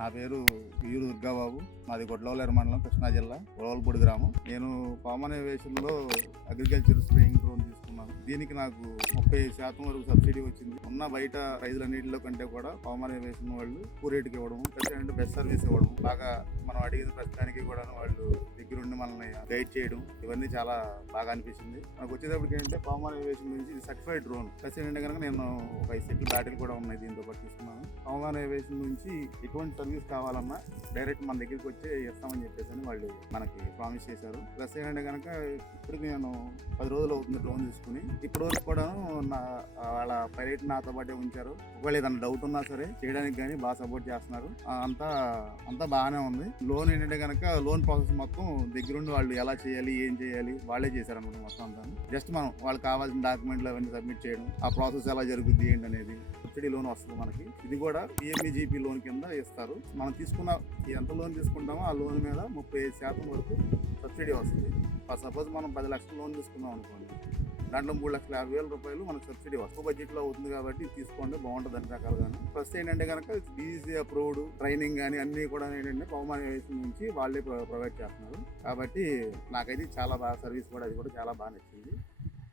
నా పేరు వీరు దుర్గాబాబు. మాది గొడ్లవలేరు మండలం కృష్ణా జిల్లా గొడవలపూడి గ్రామం. నేను కామన్ ఏవియేషన్లో అగ్రికల్చర్ స్ప్రేయింగ్ డ్రోన్ తీసుకున్నాను. దీనికి నాకు ముప్పై శాతం వరకు సబ్సిడీ వచ్చింది. ఉన్న బయట రైతులన్నింటిలో కంటే కూడా కామన్ ఏవియేషన్ వాళ్ళు ఎక్కువ రేటుకి ఇవ్వడం ప్రతి బెస్ట్ సర్వీస్ ఇవ్వడం బాగా మనం అడిగిన ప్రస్తుతానికి కూడా వాళ్ళు ఉండి మనల్ని గైడ్ చేయడం ఇవన్నీ చాలా బాగా అనిపించింది నాకు వచ్చేటప్పటికి ఏంటంటే కామన్ ఏవియేషన్ నుంచి ఇది సర్టిఫైడ్ డ్రోన్ ప్లస్ ఏంటంటే కనుక నేను ఒక ఐదు సెట్లు బ్యాటరీ కూడా ఉన్నాయి దీంతో పాటు తీసుకున్నాను. కామన్ ఏవియేషన్ నుంచి ఎటువంటి సర్వీస్ కావాలన్నా డైరెక్ట్ మన దగ్గరికి వచ్చి ఇస్తామని చెప్పేసి అని వాళ్ళు మనకి ప్రామిస్ చేశారు. ప్లస్ ఏంటంటే కనుక ఇప్పటికి నేను పది రోజులు అవుతుంది డ్రోన్ తీసుకుని. ఇప్పటి వరకు కూడా నా వాళ్ళ పైలట్ నాతో పాటే ఉంచారు. ఒకవేళ ఏదైనా డౌట్ ఉన్నా సరే చేయడానికి కానీ బాగా సపోర్ట్ చేస్తున్నారు. అంతా అంతా బాగానే ఉంది. లోన్ ఏంటంటే కనుక లోన్ ప్రాసెస్ మొత్తం దగ్గరుండి వాళ్ళు ఎలా చేయాలి ఏం చేయాలి వాళ్ళే చేశారనమాట మొత్తం అంతా. జస్ట్ మనం వాళ్ళకి కావాల్సిన డాక్యుమెంట్లు అవన్నీ సబ్మిట్ చేయడం ఆ ప్రాసెస్ ఎలా జరుగుద్ది ఏంటి అనేది సబ్సిడీ లోన్ వస్తుంది మనకి. ఇది కూడా పిఎంఈజీపీ లోన్ కింద ఇస్తారు. మనం తీసుకున్న ఎంత లోన్ తీసుకుంటామో ఆ లోన్ మీద ముప్పై ఐదు శాతం వరకు సబ్సిడీ వస్తుంది. సపోజ్ మనం పది లక్షలు లోన్ తీసుకున్నాం అనుకోండి దాంట్లో మూడు లక్షల యాభై వేల రూపాయలు మనకు సబ్సిడీ వస్తుంది. బడ్జెట్లో అవుతుంది కాబట్టి తీసుకోండి బాగుంటుంది అన్ని రకాలుగాను. ఫస్ట్ ఏంటంటే కనుక బీసీ అప్రూవ్డ్ ట్రైనింగ్ కానీ అన్నీ కూడా ఏంటంటే పవమాన నుంచి వాళ్ళే ప్రొవైడ్ చేస్తున్నారు. కాబట్టి నాకైతే చాలా బాగా సర్వీస్ కూడా అది కూడా చాలా బాగా నచ్చింది.